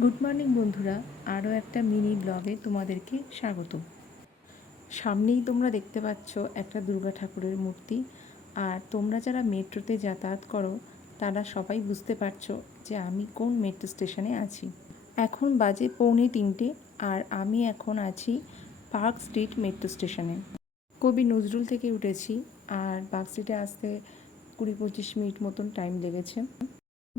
Good morning বন্ধুরা, আরও একটা মিনি ব্লগে তোমাদেরকে স্বাগত। সামনেই তোমরা দেখতে পাচ্ছ একটা দুর্গা ঠাকুরের মূর্তি। আর তোমরা যারা মেট্রোতে যাতায়াত করো তারা সবাই বুঝতে পারছো যে আমি কোন মেট্রো স্টেশনে আছি। এখন বাজে 2:45 আর আমি এখন আছি পার্ক স্ট্রিট মেট্রো স্টেশনে। কবি নজরুল থেকে উঠেছি আর পার্ক স্ট্রিটে আসতে 20-25 মিনিট মতন টাইম লেগেছে।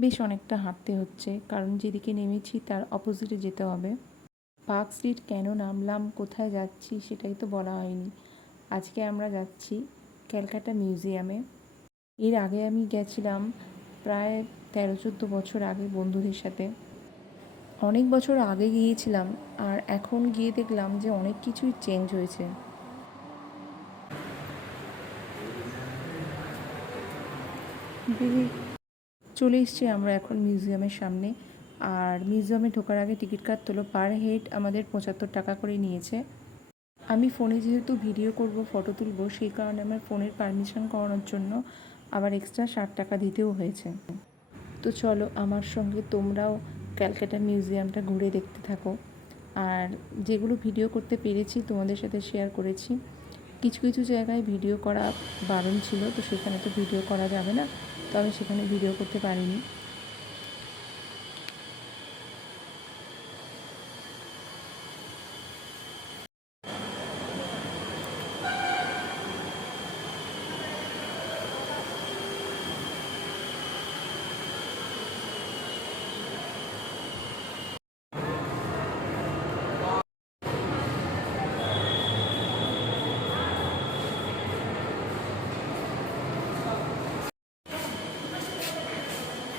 বেশ অনেকটা হাঁটতে হচ্ছে, কারণ যেদিকে নেমেছি তার অপোজিটে যেতে হবে। পার্ক স্ট্রিট কেন নামলাম, কোথায় যাচ্ছি সেটাই তো বলা হয়নি। আজকে আমরা যাচ্ছি ক্যালকাটা মিউজিয়ামে। এর আগে আমি গেছিলাম প্রায় 13-14 বছর আগে বন্ধুদের সাথে। অনেক বছর আগে গিয়েছিলাম আর এখন গিয়ে দেখলাম যে অনেক কিছুই চেঞ্জ হয়েছে। চলে এসছি আমরা এখন মিউজিয়ামের সামনে। আর মিউজিয়ামে ঢোকার আগে টিকিট কাটতে পার হেড আমাদের 75 টাকা করে নিয়েছে। আমি ফোনে যেহেতু ভিডিও করব, ফটো তুলব, সেই কারণে আমার ফোনের পারমিশন করানোর জন্য আবার এক্সট্রা 60 টাকা দিতেও হয়েছে। তো চলো আমার সঙ্গে তোমরাও ক্যালকাটা মিউজিয়ামটা ঘুরে দেখতে থাকো। আর যেগুলো ভিডিও করতে পেরেছি তোমাদের সাথে শেয়ার করেছি। কিছু কিছু জায়গায় ভিডিও করা বারণ ছিল, তো সেখানে তো ভিডিও করা যাবে না, তো আমি সেখানে ভিডিও করতে পারিনি।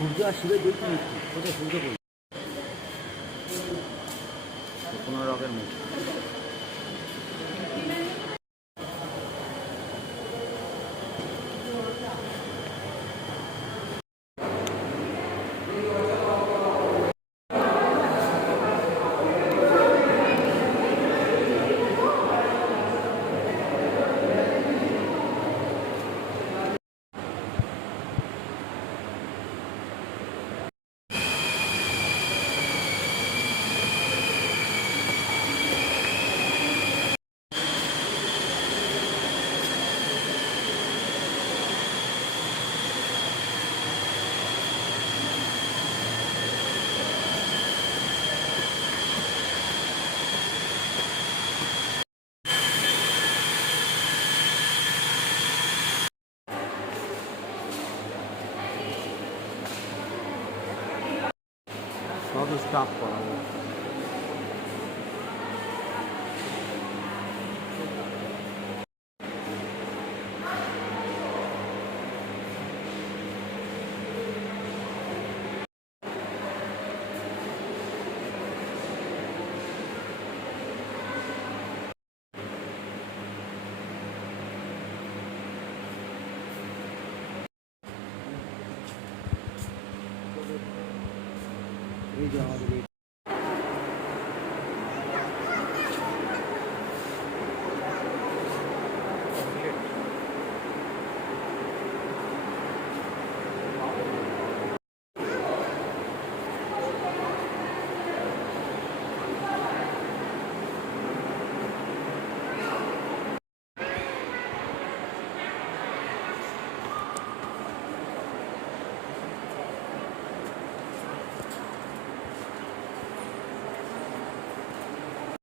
সূর্য আর শিবের দুই মূর্তি, কোথায় সূর্য কই? কোনো রকের মূর্তি। সব স্টাফ করা হবে। এই যে আমাদের